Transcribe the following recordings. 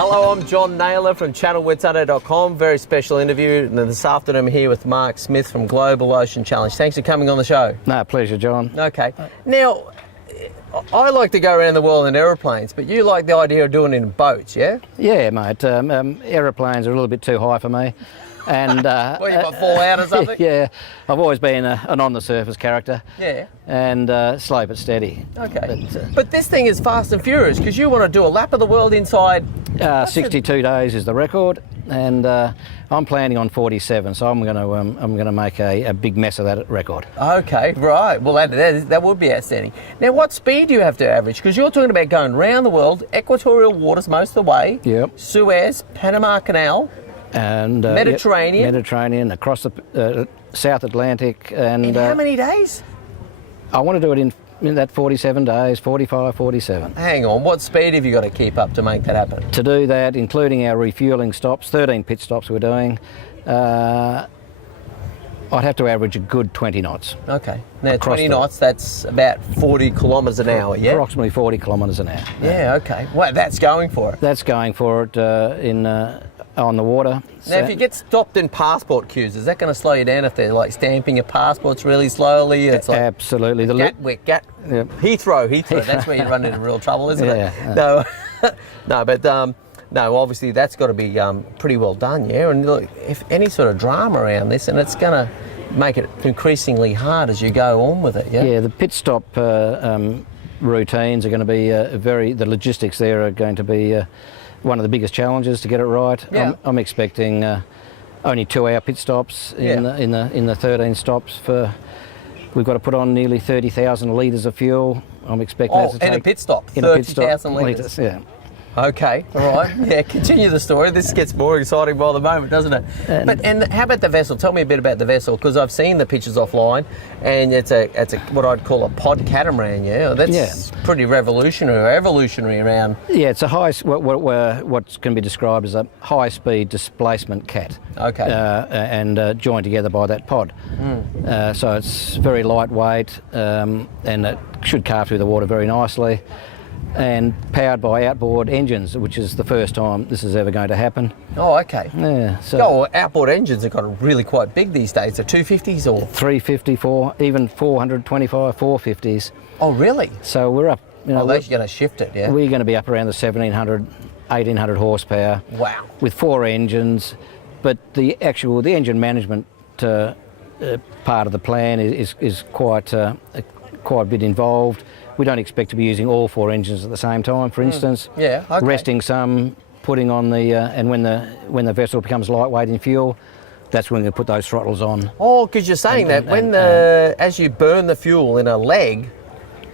Hello, I'm John Naylor from channelwithsaturday.com. Very special interview. And this afternoon I'm here with Mark Smith from Global Ocean Challenge. Thanks for coming on the show. No, pleasure, John. Okay. Now, I like to go around the world in aeroplanes, but you like the idea of doing it in boats, yeah? Yeah, mate. Aeroplanes are a little bit too high for me. And Well, you might fall out or something? Yeah, I've always been an on-the-surface character. Yeah. And slow but steady. Okay. But this thing is fast and furious because you want to do a lap of the world inside... 62 days is the record, and I'm planning on 47, so I'm going to make a big mess of that record. Okay, right. Well, that would be outstanding. Now, what speed do you have to average? Because you're talking about going around the world, equatorial waters most of the way, Yep. Suez, Panama Canal, And Mediterranean. Mediterranean, across the South Atlantic. And in how many days? I want to do it in that 47 days, 45, 47. Hang on, what speed have you got to keep up to make that happen? To do that, including our refuelling stops, 13 pit stops we're doing, I'd have to average a good 20 knots. Okay. Now, Across 20 knots, that's about 40 kilometres an hour, yeah? Approximately 40 kilometres an hour. Yeah, okay. Well, that's going for it. That's going for it on the water. Now, if you get stopped in passport queues, is that going to slow you down if they're like stamping your passports really slowly? It's like absolutely. Heathrow. That's where you run into real trouble, isn't it? Yeah. No, obviously that's got to be pretty well done, yeah. And look, if any sort of drama around this, and it's going to make it increasingly hard as you go on with it, yeah. Yeah, the pit stop routines are going to be the logistics there are going to be one of the biggest challenges to get it right. Yeah. I'm expecting only 2-hour pit stops in the 13 stops. We've got to put on nearly 30,000 litres of fuel. I'm expecting that to take... in a pit stop, 30,000 litres. Yeah. Okay, all right. Yeah, continue the story. This gets more exciting by the moment, doesn't it? And how about the vessel? Tell me a bit about the vessel, because I've seen the pictures offline, and it's a what I'd call a pod catamaran. Yeah, that's pretty evolutionary around. Yeah, it's a what can be described as a high-speed displacement cat. Okay. And joined together by that pod. So it's very lightweight, and it should carve through the water very nicely. And powered by outboard engines, which is the first time this is ever going to happen. Oh, okay. Yeah. So outboard engines have got really quite big these days. The 250s or 354, even 425, 450s. Oh, really? So we're up. They're going to shift it, yeah. We're going to be up around the 1700, 1800 horsepower. Wow. With 4 engines, but the engine management part of the plan is quite a bit involved. We don't expect to be using all 4 engines at the same time, for instance. Yeah, okay. Resting some, putting on and when the vessel becomes lightweight in fuel, that's when we put those throttles on. Oh, because you're saying as you burn the fuel in a leg,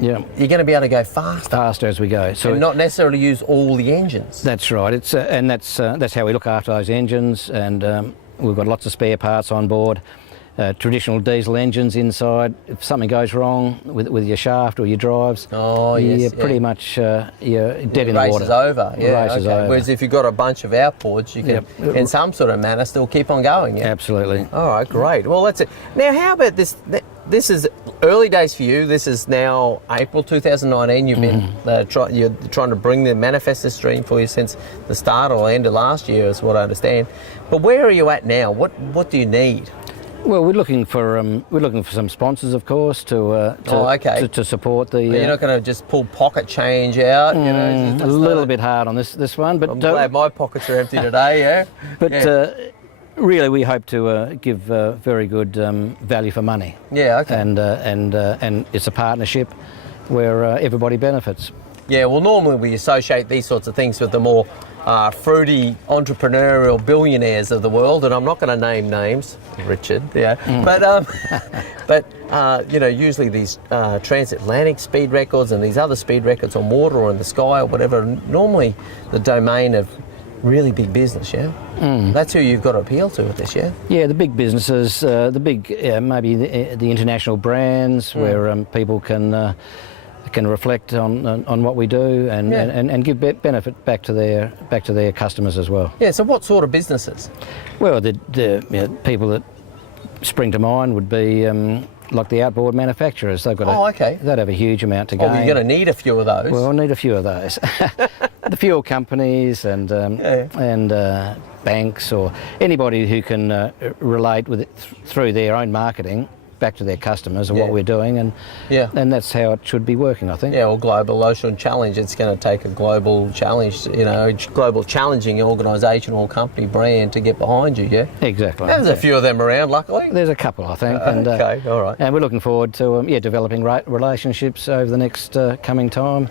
you're going to be able to go faster as we go. So and not necessarily use all the engines. That's right. It's and that's how we look after those engines, and we've got lots of spare parts on board. Traditional diesel engines inside. If something goes wrong with your shaft or your drives, you're pretty much you're dead in the water. Race is over. Yeah, race is over. Whereas if you've got a bunch of outboards, you can, in some sort of manner, still keep on going. Yeah? Absolutely. All right, great. Well, that's it. Now, how about this? This is early days for you. This is now April 2019. You've been you're trying to bring the manifest stream for you since the start or end of last year, is what I understand. But where are you at now? What do you need? Well, we're looking for some sponsors, of course, to support the. You're not going to just pull pocket change out, you know. A little bit hard on this one, but I'm glad my pockets are empty today. Yeah. But really, we hope to give very good value for money. Yeah. Okay. And it's a partnership where everybody benefits. Yeah. Well, normally we associate these sorts of things with the more fruity entrepreneurial billionaires of the world, and I'm not going to name names, Richard. Yeah, but usually these transatlantic speed records and these other speed records on water or in the sky or whatever, normally the domain of really big business. Yeah, that's who you've got to appeal to with this. Yeah. Yeah, the big businesses, maybe the international brands where people can reflect on what we do and give benefit back to their customers as well. Yeah. So what sort of businesses? Well, the people that spring to mind would be like the outboard manufacturers. They've got they'd have a huge amount to gain. Oh, you're going to need a few of those. Well, we'll need a few of those. the fuel companies and banks or anybody who can relate with it through their own marketing back to their customers and what we're doing, and that's how it should be working, I think. Yeah, well, Global Ocean Challenge, it's going to take a global challenge, global challenging organisation or company brand to get behind you, yeah? Exactly. There's a few of them around, luckily. There's a couple, I think. Okay, all right. And we're looking forward to developing relationships over the next coming time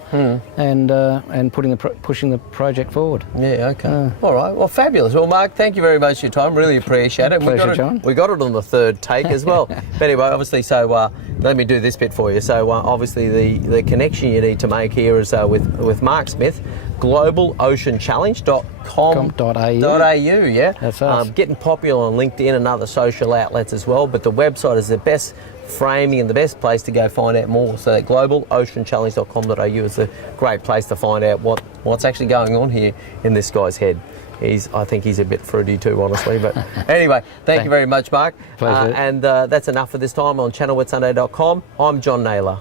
and pushing the project forward. Yeah, okay. All right, well, fabulous. Well, Mark, thank you very much for your time. Really appreciate it. Pleasure, John. We got it on the third take as well. But anyway, obviously, so let me do this bit for you. So obviously the connection you need to make here is with Mark Smith, globaloceanchallenge.com.au, yeah? That's us. Getting popular on LinkedIn and other social outlets as well, but the website is the best framing and the best place to go find out more. So globaloceanchallenge.com.au is a great place to find out what's actually going on here in this guy's head. I think he's a bit fruity too, honestly. But anyway, thank you very much, Mark. Pleasure. And that's enough for this time on channelwithsunday.com. I'm John Naylor.